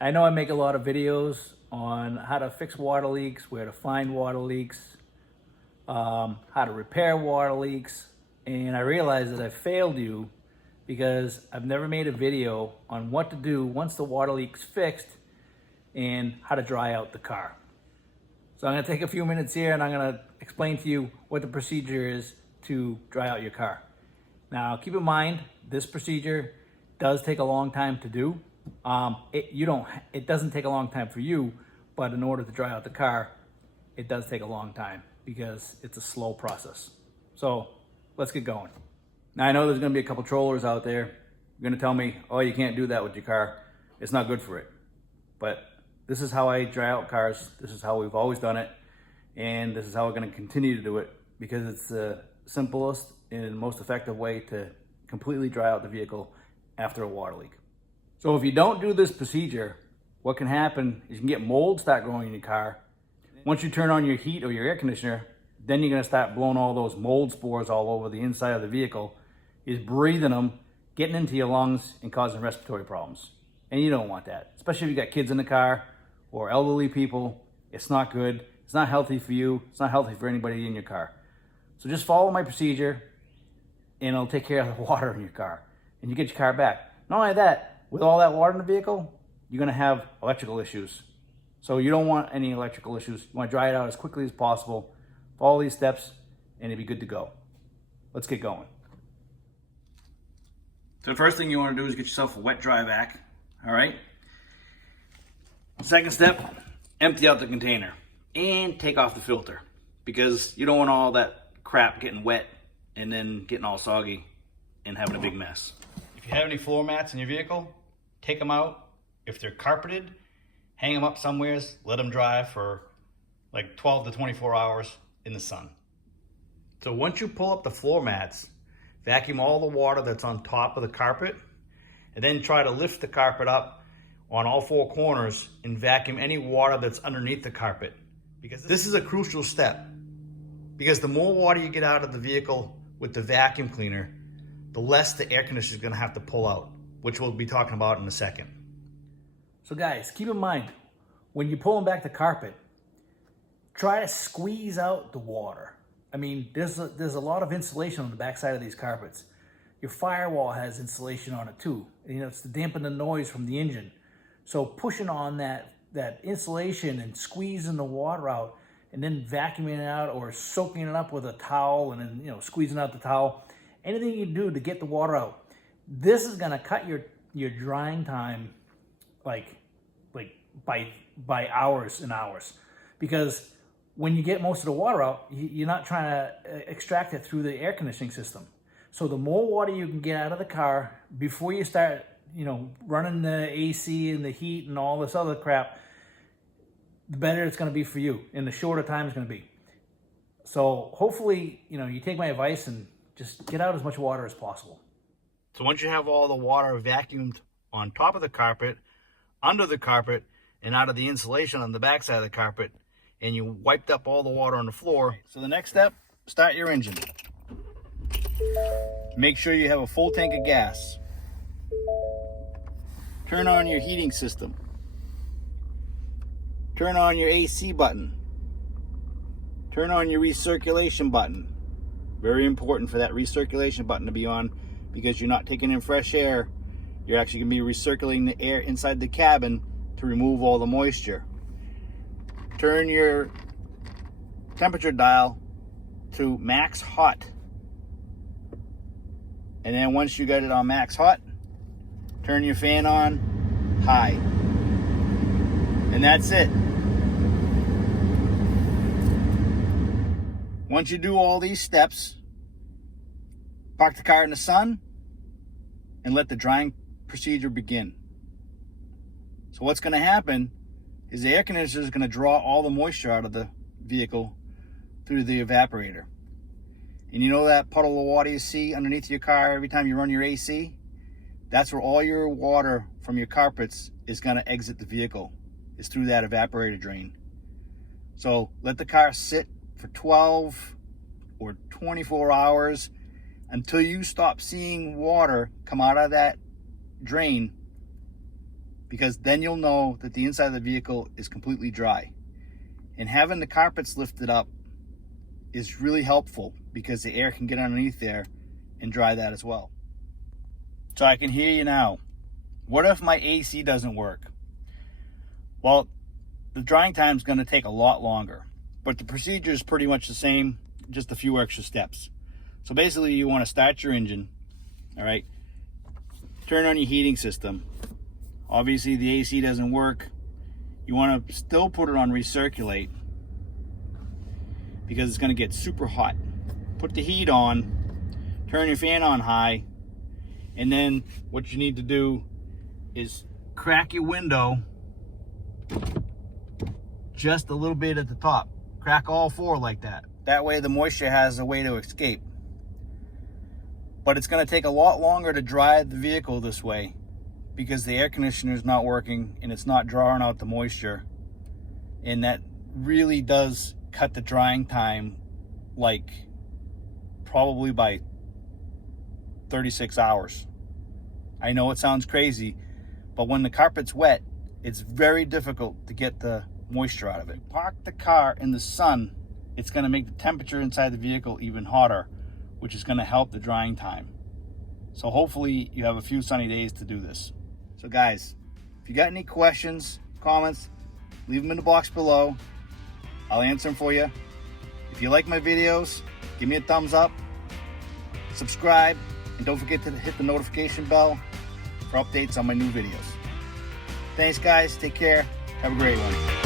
I know I make a lot of videos on how to fix water leaks, where to find water leaks, how to repair water leaks, and I realized that I failed you because I've never made a video on what to do once the water leak's fixed and how to dry out the car. So I'm gonna take a few minutes here and I'm gonna explain to you what the procedure is to dry out your car. Now, keep in mind, this procedure does take a long time to do. It doesn't take a long time for you, but in order to dry out the car, it does take a long time because it's a slow process. So let's get going. Now, I know there's gonna be a couple trollers out there. You're gonna tell me, oh, you can't do that with your car. It's not good for it. But this is how I dry out cars. This is how we've always done it. And this is how we're gonna continue to do it because it's the simplest and most effective way to completely dry out the vehicle after a water leak. So if you don't do this procedure, what can happen is you can get mold start growing in your car. Once you turn on your heat or your air conditioner, then you're gonna start blowing all those mold spores all over the inside of the vehicle. You're breathing them, getting into your lungs and causing respiratory problems. And you don't want that, especially if you got kids in the car or elderly people. It's not good. It's not healthy for you. It's not healthy for anybody in your car. So just follow my procedure and it'll take care of the water in your car and you get your car back. Not only that, with all that water in the vehicle, you're gonna have electrical issues. So you don't want any electrical issues. You wanna dry it out as quickly as possible. Follow these steps and it'll be good to go. Let's get going. So the first thing you wanna do is get yourself a wet dry vac, all right? Second step, empty out the container and take off the filter because you don't want all that crap getting wet and then getting all soggy and having a big mess. If you have any floor mats in your vehicle, take them out. If they're carpeted, hang them up somewhere, let them dry for like 12 to 24 hours in the sun. So once you pull up the floor mats, vacuum all the water that's on top of the carpet, and then try to lift the carpet up on all four corners and vacuum any water that's underneath the carpet. Because this is a crucial step. Because the more water you get out of the vehicle with the vacuum cleaner, the less the air conditioner is gonna have to pull out, which we'll be talking about in a second. So guys, keep in mind, when you're pulling back the carpet, try to squeeze out the water. I mean, there's a lot of insulation on the backside of these carpets. Your firewall has insulation on it too. You know, it's to dampen the noise from the engine. So pushing on that insulation and squeezing the water out and then vacuuming it out or soaking it up with a towel and then, you know, squeezing out the towel, anything you do to get the water out, this is gonna cut your drying time like by hours and hours. Because when you get most of the water out, you're not trying to extract it through the air conditioning system. So the more water you can get out of the car before you start, you know, running the AC and the heat and all this other crap, the better it's gonna be for you and the shorter time it's gonna be. So hopefully, you know, you take my advice and just get out as much water as possible. So once you have all the water vacuumed on top of the carpet, under the carpet, and out of the insulation on the backside of the carpet, and you wiped up all the water on the floor, so the next step, start your engine. Make sure you have a full tank of gas. Turn on your heating system. Turn on your AC button. Turn on your recirculation button. Very important for that recirculation button to be on because you're not taking in fresh air. You're actually going to be recirculating the air inside the cabin to remove all the moisture. Turn your temperature dial to max hot. And then once you got it on max hot, turn your fan on high. And that's it. Once you do all these steps, park the car in the sun and let the drying procedure begin. So what's going to happen is the air conditioner is going to draw all the moisture out of the vehicle through the evaporator. And you know that puddle of water you see underneath your car every time you run your AC? That's where all your water from your carpets is going to exit the vehicle. It's through that evaporator drain. So let the car sit for 12 or 24 hours until you stop seeing water come out of that drain because then you'll know that the inside of the vehicle is completely dry. And having the carpets lifted up is really helpful because the air can get underneath there and dry that as well. So I can hear you now. What if my AC doesn't work? Well, the drying time is going to take a lot longer, but the procedure is pretty much the same, just a few extra steps. So basically you want to start your engine, all right? Turn on your heating system. Obviously the AC doesn't work. You want to still put it on recirculate because it's going to get super hot. Put the heat on, turn your fan on high, and then what you need to do is crack your window just a little bit at the top. Crack all four like that. That way the moisture has a way to escape. But it's going to take a lot longer to dry the vehicle this way because the air conditioner is not working and it's not drawing out the moisture. And that really does cut the drying time like probably by 36 hours. I know it sounds crazy, but when the carpet's wet, it's very difficult to get the moisture out of it. Park the car in the sun, it's going to make the temperature inside the vehicle even hotter, which is going to help the drying time. So hopefully you have a few sunny days to do this. So guys, if you got any questions, comments, leave them in the box below. I'll answer them for you. If you like my videos, give me a thumbs up, subscribe, and don't forget to hit the notification bell for updates on my new videos. Thanks guys, take care, have a great one.